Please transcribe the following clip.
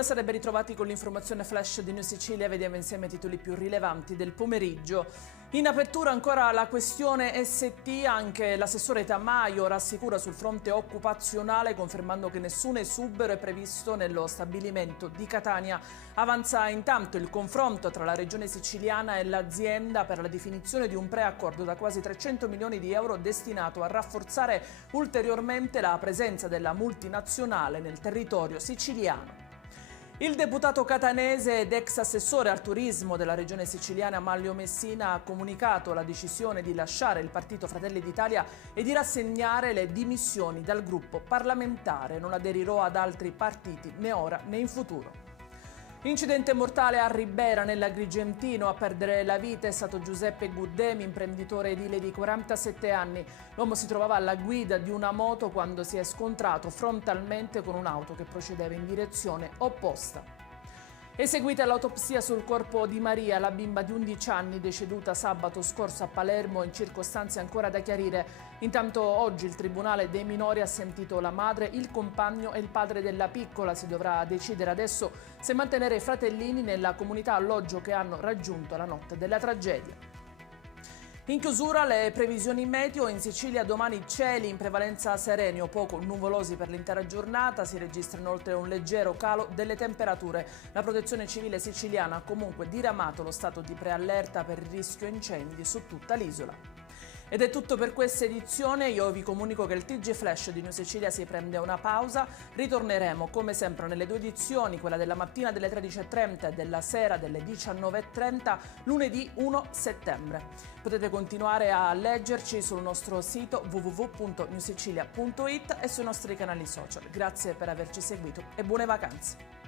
Buonasera e ben ritrovati con l'informazione flash di New Sicilia. Vediamo insieme i titoli più rilevanti del pomeriggio. In apertura ancora la questione ST, anche l'assessore Tamaio rassicura sul fronte occupazionale confermando che nessun esubero è previsto nello stabilimento di Catania. Avanza intanto il confronto tra la regione siciliana e l'azienda per la definizione di un preaccordo da quasi 300 milioni di euro destinato a rafforzare ulteriormente la presenza della multinazionale nel territorio siciliano. Il deputato catanese ed ex assessore al turismo della regione siciliana Manlio Messina ha comunicato la decisione di lasciare il partito Fratelli d'Italia e di rassegnare le dimissioni dal gruppo parlamentare. Non aderirò ad altri partiti né ora né in futuro. Incidente mortale a Ribera nell'Agrigentino. A perdere la vita è stato Giuseppe Guddemi, imprenditore edile di 47 anni. L'uomo si trovava alla guida di una moto quando si è scontrato frontalmente con un'auto che procedeva in direzione opposta. Eseguita l'autopsia sul corpo di Maria, la bimba di 11 anni deceduta sabato scorso a Palermo in circostanze ancora da chiarire. Intanto oggi il Tribunale dei minori ha sentito la madre, il compagno e il padre della piccola. Si dovrà decidere adesso se mantenere i fratellini nella comunità alloggio che hanno raggiunto la notte della tragedia. In chiusura le previsioni meteo. In Sicilia domani cieli in prevalenza sereni o poco nuvolosi per l'intera giornata. Si registra inoltre un leggero calo delle temperature. La Protezione Civile siciliana ha comunque diramato lo stato di preallerta per il rischio incendi su tutta l'isola. Ed è tutto per questa edizione. Io vi comunico che il TG Flash di New Sicilia si prende una pausa. Ritorneremo come sempre nelle due edizioni, quella della mattina delle 13:30 e della sera delle 19:30, lunedì 1 settembre. Potete continuare a leggerci sul nostro sito www.newsicilia.it e sui nostri canali social. Grazie per averci seguito e buone vacanze.